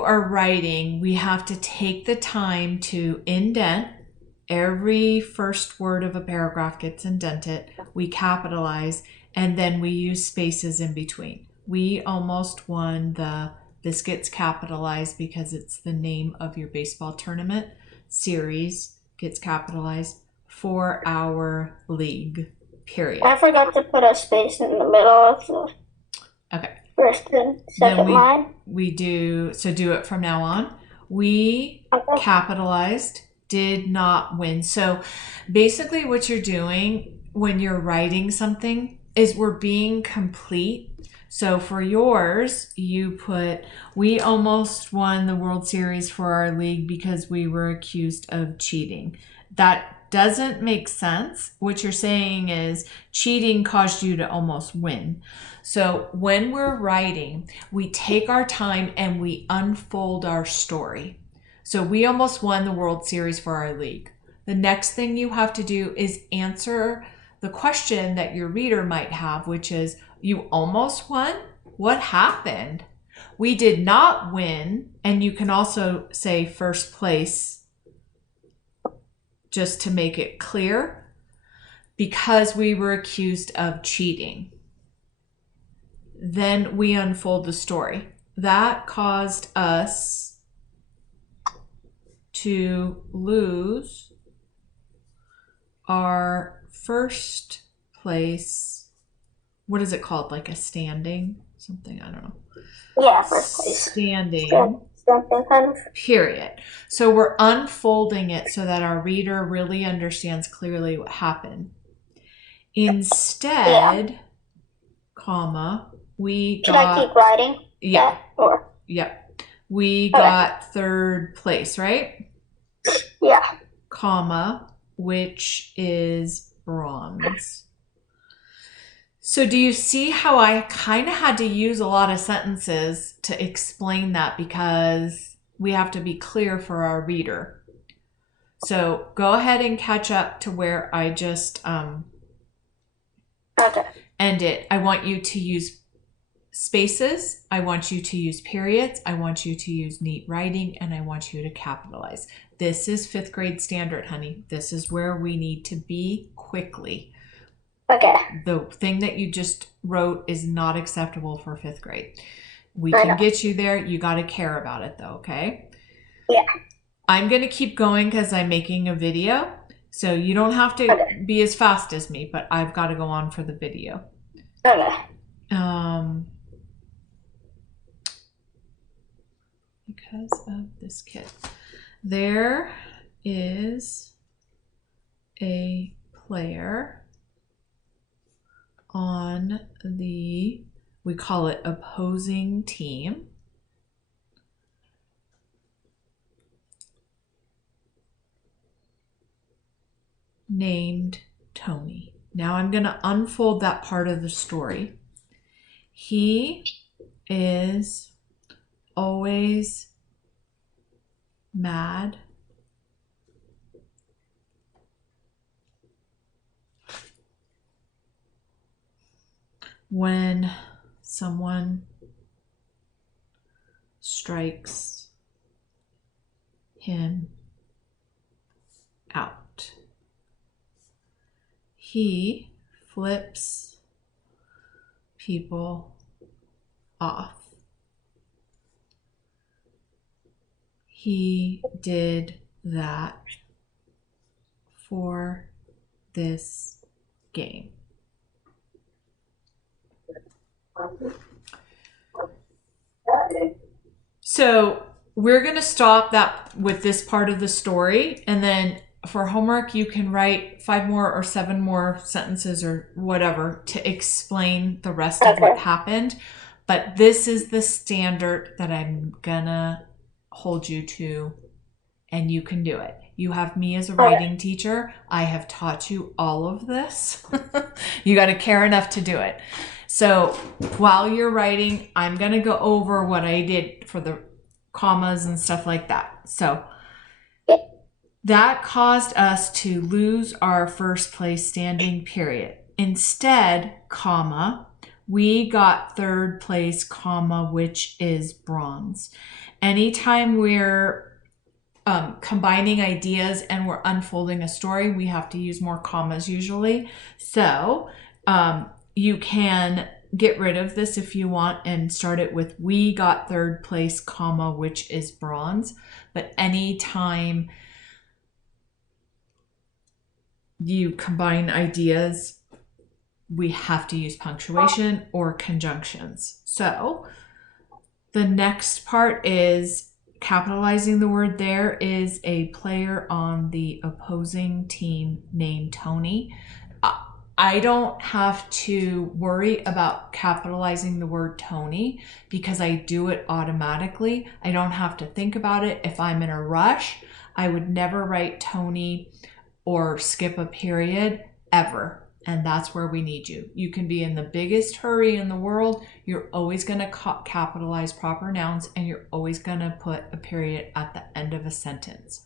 you are writing, we have to take the time to indent. Every first word of a paragraph gets indented. We capitalize, and then we use spaces in between. We almost won this gets capitalized because it's the name of your baseball tournament series, gets capitalized, for our league, period. I forgot to put a space in the middle of the Okay. first and second line. We do, so do it from now on. We Okay. capitalized, did not win. So basically what you're doing when you're writing something is we're being complete. So for yours, you put, we almost won the World Series for our league because we were accused of cheating. That doesn't make sense. What you're saying is cheating caused you to almost win. So when we're writing, we take our time and we unfold our story. So we almost won the World Series for our league. The next thing you have to do is answer the question that your reader might have, which is, you almost won? What happened? We did not win. And you can also say first place, just to make it clear, because we were accused of cheating. Then we unfold the story. That caused us to lose our first place. What is it called? Like a standing? Something, I don't know. Yeah, first place. Standing. Period. So we're unfolding it so that our reader really understands clearly what happened. Instead, comma, we Should got... I keep writing? Yeah. Or? Yep. We got third place, right? Yeah. Comma, which is bronze. So do you see how I kind of had to use a lot of sentences to explain that because we have to be clear for our reader. So go ahead and catch up to where I just end it. I want you to use spaces. I want you to use periods. I want you to use neat writing, and I want you to capitalize. This is 5th grade standard, honey. This is where we need to be quickly. Okay. The thing that you just wrote is not acceptable for 5th grade. We can get you there. You got to care about it though, okay? Yeah. I'm going to keep going because I'm making a video. So you don't have to be as fast as me, but I've got to go on for the video. Okay. Because of this kid. There is a player on the, we call it opposing team, named Tony. Now I'm going to unfold that part of the story. He is always mad when someone strikes him out. He flips people off. He did that for this game. So we're going to stop that with this part of the story, and then for homework you can write 5 more or 7 more sentences or whatever to explain the rest of what happened. But this is the standard that I'm gonna hold you to, and you can do it. You have me as a writing teacher. I have taught you all of this. You got to care enough to do it. So while you're writing, I'm going to go over what I did for the commas and stuff like that. So that caused us to lose our first place standing, period. Instead, comma, We got third place, comma, which is bronze. Anytime we're combining ideas and we're unfolding a story, we have to use more commas usually. So you can get rid of this if you want and start it with we got third place, comma, which is bronze. But anytime you combine ideas, we have to use punctuation or conjunctions. So the next part is capitalizing the word. There is a player on the opposing team named Tony. I don't have to worry about capitalizing the word Tony because I do it automatically. I don't have to think about it. If I'm in a rush, I would never write Tony or skip a period ever. And that's where we need you. You can be in the biggest hurry in the world. You're always going to capitalize proper nouns, and you're always going to put a period at the end of a sentence.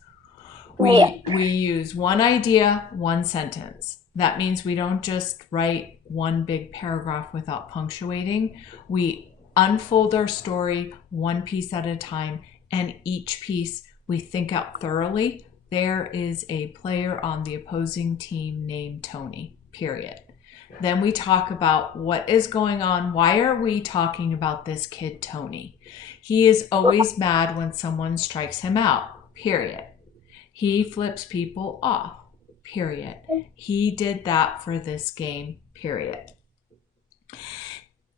We use one idea, one sentence. That means we don't just write one big paragraph without punctuating. We unfold our story one piece at a time, and each piece we think out thoroughly. There is a player on the opposing team named Tony, period. Then we talk about what is going on. Why are we talking about this kid, Tony? He is always mad when someone strikes him out, period. He flips people off, period. He did that for this game, period.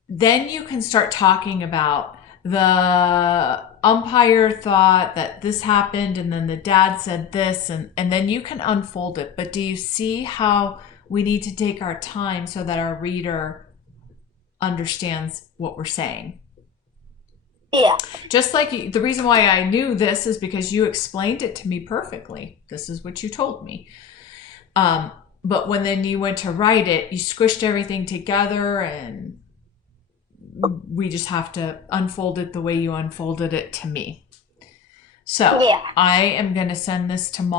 Then you can start talking about the umpire thought that this happened and then the dad said this, and then you can unfold it. But do you see how we need to take our time so that our reader understands what we're saying? Yeah. Just like the reason why I knew this is because you explained it to me perfectly. This is what you told me. But when then you went to write it, you squished everything together, and we just have to unfold it the way you unfolded it to me. So Yeah. I am going to send this to Mom.